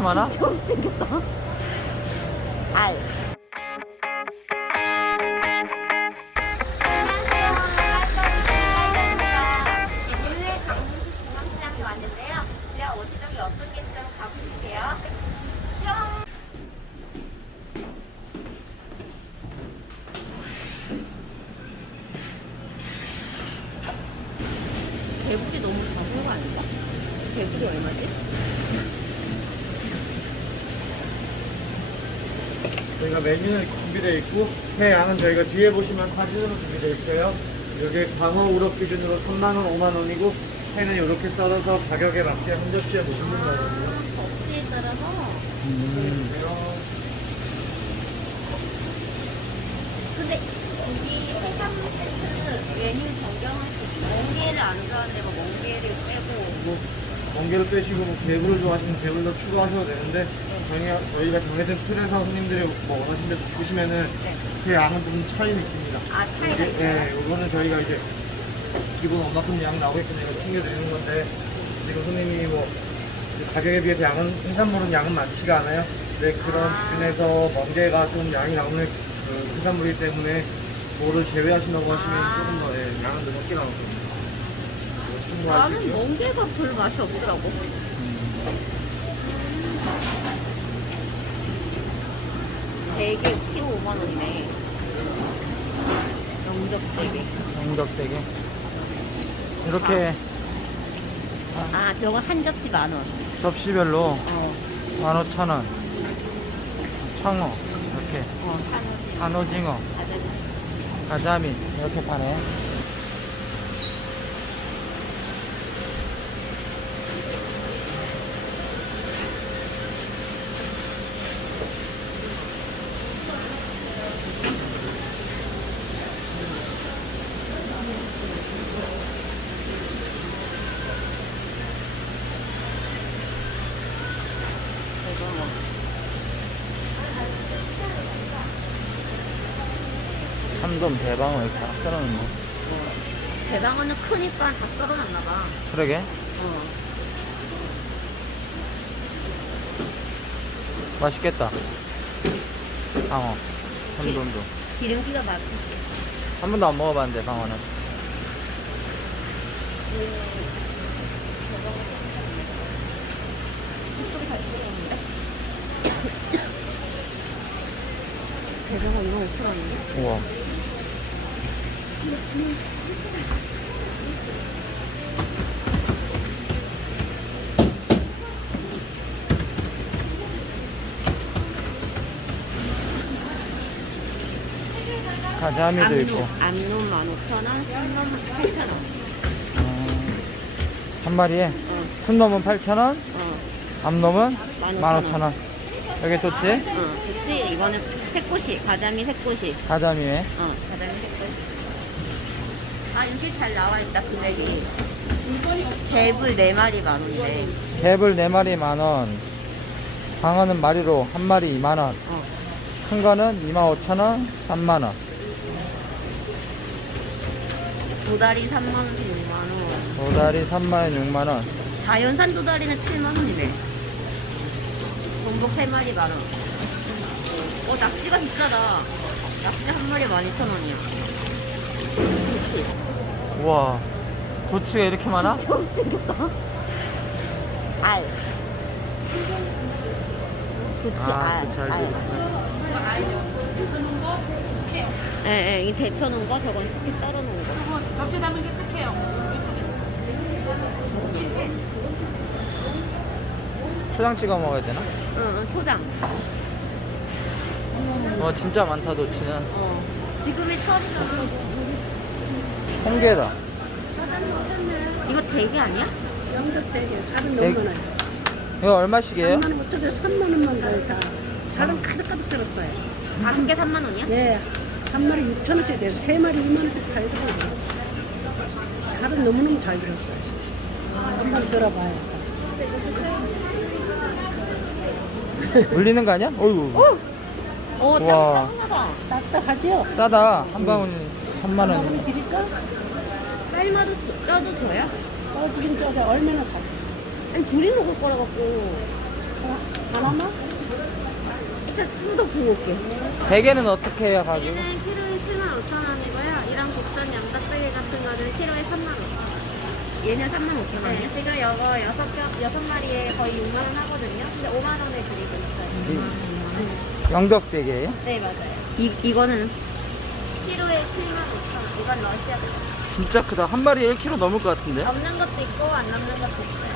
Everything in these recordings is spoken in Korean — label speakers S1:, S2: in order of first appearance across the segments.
S1: 많아?
S2: 진짜 못생겼다. 알. 원래 중앙시장에 왔는데요. 제가 어디저기 어떤 게 좀 가보실게요. 개불이 너무 작은 거 아닌가? 개불이 얼마지?
S3: 저희가 메뉴는 준비되어 있고 회 양은 저희가 뒤에 보시면 사진으로 준비되어 있어요. 여기 광어 우럭 기준으로 3만원, 5만원이고 회는 이렇게 썰어서 가격에 맞게 한 접시에 놓는 거거든요.
S2: 접시에 따라서. 근데 여기 해산물 세트 메뉴 변경할 수 있어요. 멍게를 안 좋아하는데 뭐 멍게를 빼고
S3: 뭐 멍게를 빼시고 뭐 개불을 좋아하시면 개불도 추가하셔도 되는데 저희가 정해진 틀에서 손님들이 뭐 원하시는 대로 보시면은
S2: 네.
S3: 그 양은 좀 차이는 있습니다.
S2: 아, 차이가 있어요?
S3: 네, 이거는 저희가 이제 기본 얼마큼 양 나오게끔 저희가 챙겨드리는 건데 지금 손님이 뭐 가격에 비해서 양은 해산물은 양은 많지가 않아요. 네, 그런 기준에서 멍게가 좀 양이 나오는 그 해산물이기 때문에 그거를 제외하신다고 하시면 조금 더 양은 더 적게 나오거든요.
S2: 나는 멍게가 별 맛이 없더라고. 대게 키로 5만 원이네. 영접대게.
S1: 영덕대게. 이렇게
S2: 아, 저거 한 접시 10,000원.
S1: 접시별로
S2: 어,
S1: 15,000원. 청어 이렇게
S2: 산호지.
S1: 한오징어, 가자미 이렇게 파네. 참돔, 대방어 이렇게 다 썰어놓은 거.
S2: 대방어는 크니까 다 썰어놨나봐.
S1: 그러게.
S2: 어.
S1: 맛있겠다. 방어, 참돔도.
S2: 기름기가 맛있게.
S1: 한 번도 안 먹어봤는데 방어는.
S2: 대방어 25,000원인데?
S1: 우와. 가자미도 있고.
S2: 암놈 15,000원, 순놈 8,000원.
S1: 한 마리에
S2: 어,
S1: 순놈은 8,000원,
S2: 어,
S1: 암놈은
S2: 15,000원.
S1: 15,000원. 여기 좋지?
S2: 어, 그치? 이거는 새꼬시, 가자미 새꼬시.
S1: 가자미에.
S2: 가자미 새꼬시. 아, 여기 잘 나와있다, 금액이. 개불 4마리 10,000원인데.
S1: 개불 4마리 만원. 방어는 마리로 한 마리 2만원.
S2: 어.
S1: 큰 거는 25,000원, 3만원.
S2: 도다리 3만원, 6만원.
S1: 도다리 3만원, 6만원.
S2: 자연산 도다리는 7만원이네. 전복 3마리 10,000원. 낙지가 비싸다. 낙지 한 마리 12,000원이야. 그치?
S1: 우와. 도치가 이렇게 많아?
S2: 진짜 못생겼다. 알. 그치, 알.
S1: 그치, 알지.
S2: 예, 이 데쳐놓은 거, 저건 스키 썰어놓은 거.
S4: 접시 담은 게 스케요.
S1: 초장 찍어 먹어야 되나?
S2: 응, 초장.
S1: 진짜 많다, 도치는.
S2: 지금이 철이잖아.
S1: 홍게다.
S2: 이거 대게 아니야?
S5: 영덕대게 살은
S1: 네.
S5: 너무 많아요.
S1: 이거 얼마씩이에요?
S5: 3만 원부터 3만 원만 더요 다. 살은 가득가득 들었어요.
S2: 5개 3만 원이야?
S5: 예, 한 마리 6천 원씩 돼서 3마리 2만 원씩 팔더라고요. 살은 너무너무 잘 들었어요. 한번 들어봐요.
S1: 물리는 거 아니야? 어이구. 우와.
S2: 따뜻하다.
S5: 딱딱하죠?
S1: 싸다. 한 바구니 3만원.
S5: 한번 드릴까?
S2: 삶아도 쪄도 줘요?
S5: 지금 저기 얼마나 사?
S2: 아니, 둘이 먹을 거라 갖고.
S5: 한 얼마?
S2: 일단 좀 더 보고 올게.
S1: 대게는 어떻게 해요, 가격이?
S2: 여기는 키로에 75,000원이고요. 이랑 국산 양닭살기 같은 거는 키로에 35,000원. 얘는 35,000원이요? 네, 지금 이거 6마리에 거의 6만원 하거든요. 근데 5만원에 드리고 있어요.
S1: 영덕대게예요?
S2: 네, 맞아요. 이거는? 키로에 75,000원. 이건 러시아 거.
S1: 진짜 크다. 한 마리에 1kg 넘을 것 같은데?
S2: 남는 것도 있고 안 남는 것도 있어요.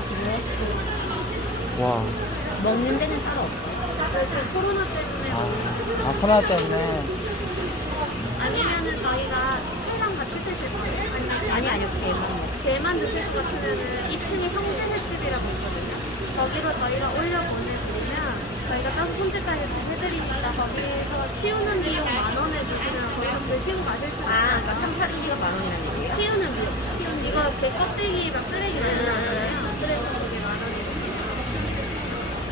S1: 와.
S2: 먹는 데는 따로 없어요. 그 코로나 때문에 먹는 데는
S1: 코로나 때문에.
S2: 아니면은 저희가 회랑 같이 드실 거예요? 아니요. 게만 드실 것 같으면은 2층에 형제횟집이라고 있거든요. 거기로 저희가 올려보내보면 저희가 따서 손질까지 해드리니까 거기에서 치우는 비용 10,000원에 주시면 거기서 드시고 마실 수 있어요. 그러니까 참사리기가 10,000원이라는 거예요? 치우는 비용. 이거 내 껍데기 막 쓰레기 내놓잖아요. 그래서 거기 10,000원이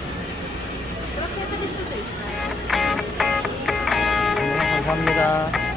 S2: 그렇게 해드릴 수도 있어요.
S1: 네, 감사합니다.